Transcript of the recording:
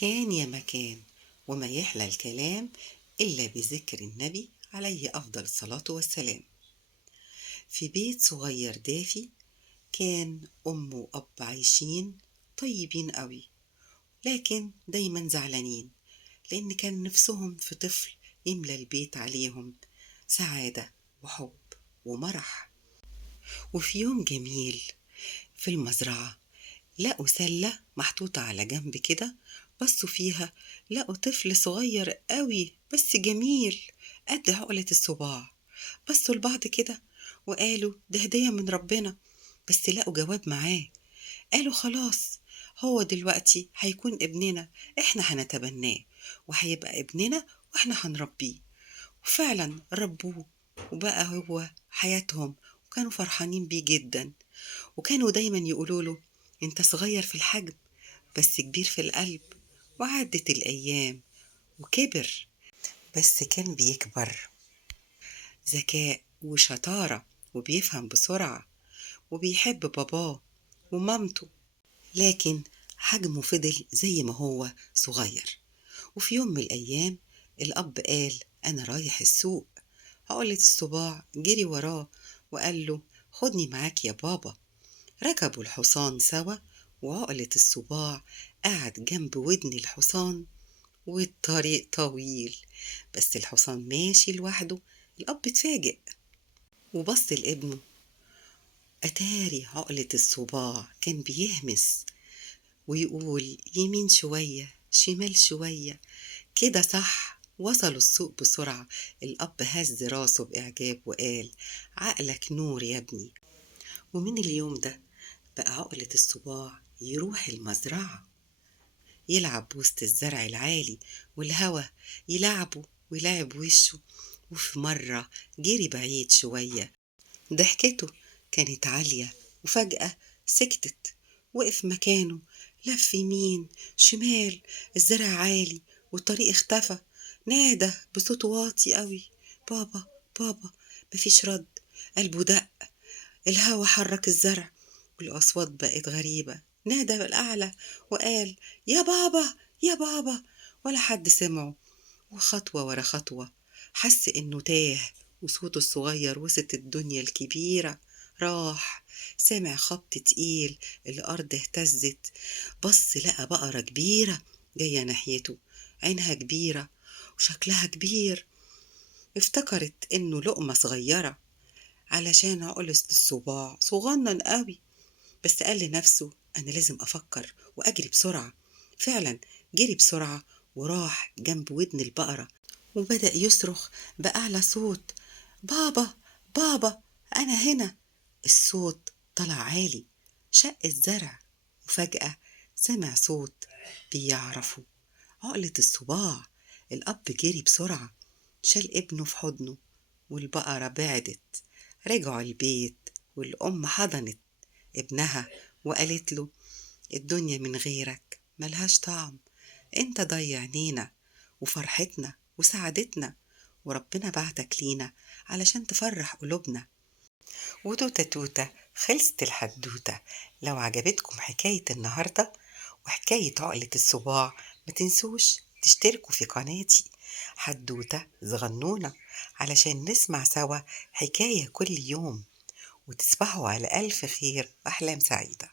كان يا مكان وما يحلى الكلام إلا بذكر النبي عليه أفضل الصلاة والسلام. في بيت صغير دافي كان أم وأب عايشين طيبين قوي، لكن دايما زعلانين لأن كان نفسهم في طفل يملى البيت عليهم سعادة وحب ومرح. وفي يوم جميل في المزرعة لقوا سلة محطوطة على جنب كده، بصوا فيها لقوا طفل صغير قوي بس جميل قد عقلة الصباع. بصوا لبعض كده وقالوا ده هدية من ربنا، بس لقوا جواب معاه. قالوا خلاص، هو دلوقتي هيكون ابننا، احنا هنتبناه وهيبقى ابننا واحنا هنربيه. وفعلا ربوه وبقى هو حياتهم، وكانوا فرحانين بيه جدا. وكانوا دايما يقولوا له انت صغير في الحجم بس كبير في القلب. وعدت الأيام وكبر، بس كان بيكبر ذكاء وشطارة وبيفهم بسرعة وبيحب باباه ومامته، لكن حجمه فضل زي ما هو صغير. وفي يوم من الأيام الأب قال أنا رايح السوق. عقلة الصباع جري وراه وقال له خدني معاك يا بابا. ركبوا الحصان سوا، وعقلة الصباع قعد جنب ودن الحصان. والطريق طويل بس الحصان ماشي لوحده. الأب اتفاجئ وبص لابنه، أتاري عقلة الصباع كان بيهمس ويقول يمين شوية شمال شوية كده صح. وصلوا السوق بسرعة. الأب هز راسه بإعجاب وقال عقلك نور يا ابني. ومن اليوم ده بقى عقلة الصباع يروح المزرعة يلعب وسط الزرع العالي والهوا يلعبه ويلعب وشه. وفي مرة جري بعيد شوية، ضحكته كانت عالية وفجأة سكتت. وقف مكانه، لف يمين شمال، الزرع عالي والطريق اختفى. نادى بصوت واطي قوي بابا بابا، مفيش رد. قلبه دق، الهوا حرك الزرع والأصوات بقت غريبة. نادى بالأعلى وقال يا بابا يا بابا، ولا حد سمعه. وخطوة ورا خطوة حس إنه تاه، وصوته الصغير وسط الدنيا الكبيرة راح. سمع خبط تقيل، الأرض اهتزت. بص لقى بقرة كبيرة جاية ناحيته، عينها كبيرة وشكلها كبير. افتكرت إنه لقمة صغيرة علشان عقلة الصباع صغنن قوي، بس قال لنفسه أنا لازم أفكر وأجري بسرعة. فعلا جري بسرعة وراح جنب ودن البقرة وبدأ يصرخ بأعلى صوت بابا بابا أنا هنا. الصوت طلع عالي، شق الزرع، وفجأة سمع صوت بيعرفه، عقلة الصباع. الأب جري بسرعة شال ابنه في حضنه، والبقرة بعدت. رجعوا البيت والأم حضنت ابنها وقالت له الدنيا من غيرك ملهاش طعم، انت ضيع عينينا وفرحتنا وسعادتنا، وربنا بعتك لينا علشان تفرح قلوبنا. وتوتة توتة خلصت الحدوتة. لو عجبتكم حكاية النهاردة وحكاية عقلة الصباع، ما تنسوش تشتركوا في قناتي حدوتة صغنونة علشان نسمع سوا حكاية كل يوم. وتصبحوا على ألف خير وأحلام سعيدة.